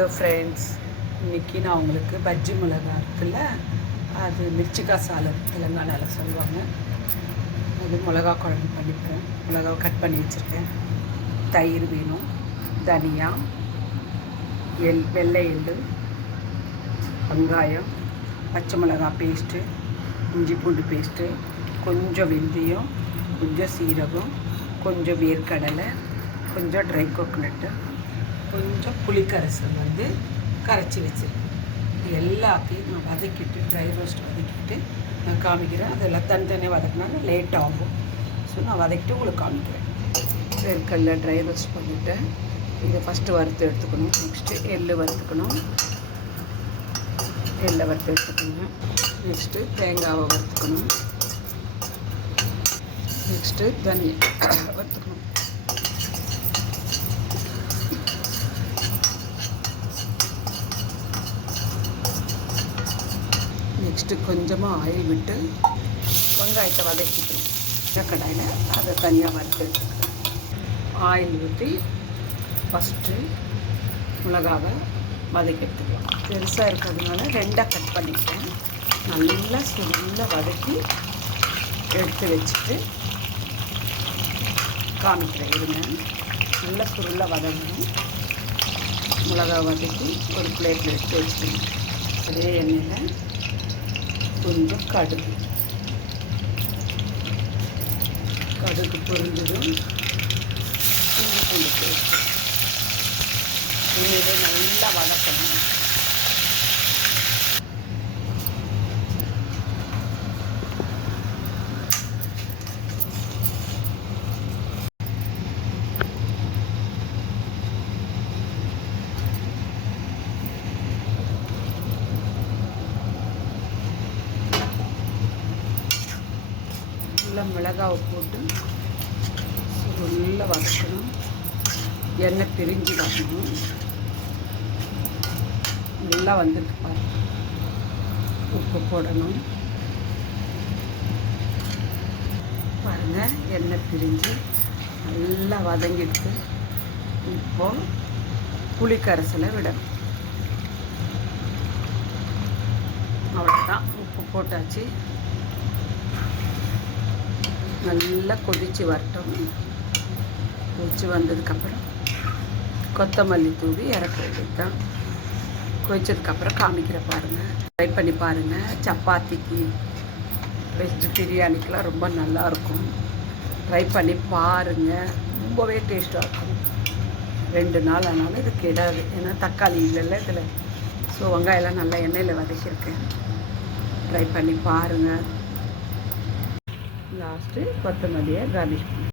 Hello friends, இன்றைக்கி நான் உங்களுக்கு பஜ்ஜி மிளகா இருக்குல்ல, அது மிர்ச்சிக்கா சாலம் தெலுங்கானாவில் சொல்லுவாங்க. அது மிளகா குழம்பு பண்ணிப்பேன். மிளகாவை கட் பண்ணி வச்சுருக்கேன். தயிர் வேணும், தனியா, வெள்ளை எள்ளு, வெங்காயம், பச்சை மிளகா பேஸ்ட்டு, இஞ்சி பூண்டு பேஸ்ட்டு, கொஞ்சம் வெந்தயம், கொஞ்சம் சீரகம், கொஞ்சம் வேர்க்கடலை, கொஞ்சம் ட்ரை கோகோனட்டு, கொஞ்சம் புளிக்கரைசல் கரைச்சி வச்சுருக்கேன். இது எல்லாத்தையும் நான் வதக்கிட்டு, ட்ரை ரோஸ்ட் வதக்கிட்டு நான் காமிக்கிறேன். அதெல்லாம் தனித்தனியாக வதக்கினாலும் லேட் ஆகும். ஸோ நான் வதக்கிட்டு உங்களுக்கு காமிக்கிறேன். வேர்க்கடலை ட்ரை ரோஸ்ட் பண்ணிவிட்டேன். இதை ஃபஸ்ட்டு வறுத்து எடுத்துக்கணும். நெக்ஸ்ட்டு எள்ளு வறுத்துக்கணும். எள்ளை வறுத்து எடுத்துக்கணும். நெக்ஸ்ட்டு தேங்காவை வறுத்துக்கணும். நெக்ஸ்ட்டு தனியாக வறுத்துக்கணும். நெக்ஸ்ட்டு கொஞ்சமாக ஆயில் விட்டு வெங்காயத்தை வதக்கிக்கணும். கடாயில் அதை தனியாக வறுத்து எடுத்துக்கிறேன். ஆயில் ஊற்றி ஃபஸ்ட்டு மிளகாவை வதக்கி எடுத்துக்கலாம். பெருசாக இருக்கிறதுனால ரெண்டாக கட் பண்ணிக்கிறேன். நல்லா சுருள வதக்கி எடுத்து வச்சுட்டு காமிக்கிறேன். இருங்க, நல்லா சுருள வதங்கணும். மிளகா வதக்கி ஒரு பிளேட்டில் எடுத்து வச்சுக்கணும். அதே எண்ணெயில் கொஞ்சம் கடுகு பொரிஞ்சதும் இஞ்சி பூண்டு பேஸ்ட் இதை நல்லா வதக்கணும். மிளகாவை போட்டு நல்லா வதக்கணும். எண்ணெய் பிரிஞ்சு வரணும். நல்லா வந்துட்டு பாருங்க. உப்பு போடணும். பாருங்கள், எண்ணெய் பிரிஞ்சு நல்லா வதங்கிட்டு இப்போது புளிக்கரைசலை விடணும். அவ்வளோதான், உப்பு போட்டாச்சு. நல்லா கொதித்து வரட்டும். கொதித்து வந்ததுக்கப்புறம் கொத்தமல்லி தூவி இறக்க வேண்டியது தான். கொதிச்சதுக்கப்புறம் காமிக்கிற பாருங்கள். ட்ரை பண்ணி பாருங்கள். சப்பாத்திக்கு, வெஜ் பிரியாணிக்கெலாம் ரொம்ப நல்லாயிருக்கும். ட்ரை பண்ணி பாருங்கள். ரொம்பவே டேஸ்ட்டாக இருக்கும். 2 நாள் ஆனாலும் இது கெடாது. ஏன்னா தக்காளி இல்லைல்ல இதில். ஸோ வெங்காயம்லாம் நல்லா எண்ணெயில் வதக்கியிருக்கேன். ட்ரை பண்ணி பாருங்கள். லாஸ்ட்டு கொத்தமல்லியை கார்னிஷ் பண்ணி